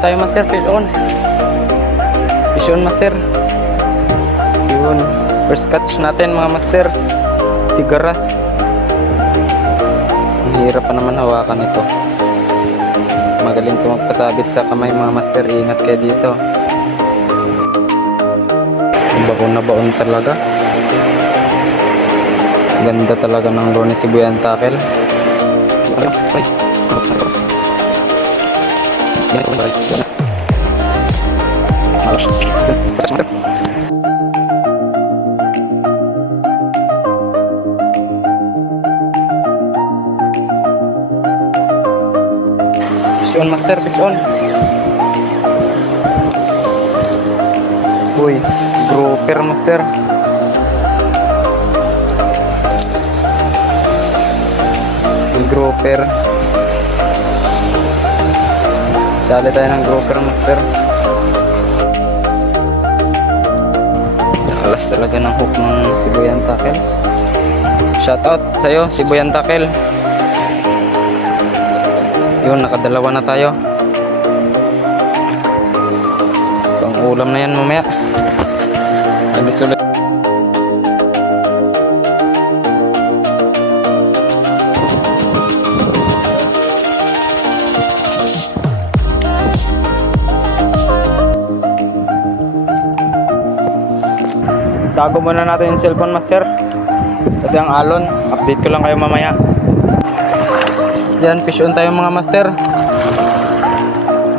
tayo master, fish on. Fish on master. Yun. First catch natin mga master. Sigaras. Ang hirap pa naman hawakan ito. Magaling ito magpasabit sa kamay mga master. Ingat kayo dito. Baon na baon talaga. Ganda talaga ng lure ni Sibuyan Tackle. Fish on master, fish on. Uy, grouper master. Grouper. Dali tayo ng grouper master. Alas talaga ng hook ng Sibuyan Tackle. Shoutout sa'yo Sibuyan Tackle. Yun, nakadalawa na tayo. Pang ulam na yan mamaya. Ulit. Tago muna natin yung cellphone master kasi ang alon, update ko lang kayo mamaya. Yan, fish on tayo mga master.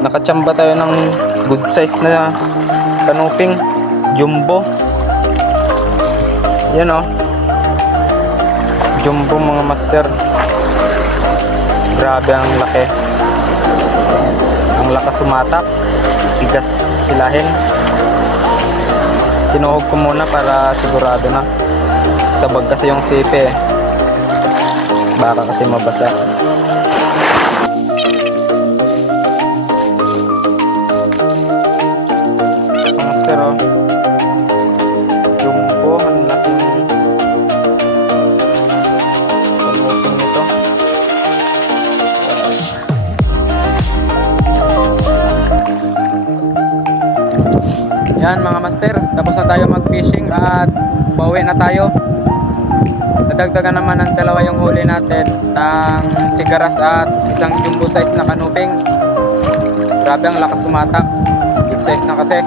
Nakachamba tayo ng good size na kanuping jumbo. Yan o, jumbo mga master. Grabe ang laki. Ang lakas sumatak, tigas hilahin. Tinuhog ko muna para sigurado na. Sabag kasi yung sipe eh. Baka kasi mabasa. Master oh. Jumbo, ang laking panguting nito. Yan mga master, tapos na tayo mag-fishing at pauwi na tayo. Nadagdagan naman ng dalawa yung huli natin ng sigaras at isang jumbo size na kanuping. Grabe ang lakas sumatak. Good size na kasi.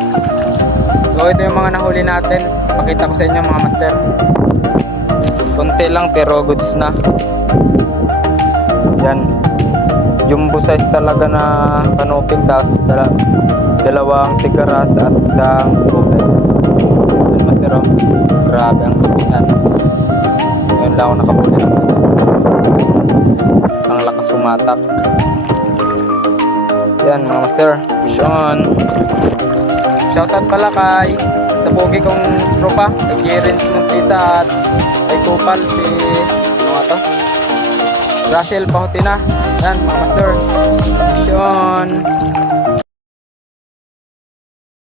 So ito yung mga nahuli natin. Pakita ko sa inyo mga master. Konti lang pero goods na. Yan. Jumbo size talaga na kanuping, tapos dalawang sigaras at isang grouper. Yan master oh. Grabe ang lupingan. Ngayon lang ako nakahuli. Ang lakas sumatak. Yan mga master, fish on. Shoutout pala kay sa pogi kong tropa, kay Kirins Montisa at kay Kupal si ano nga to? Russell Pahutina. Yan mga master, fish on.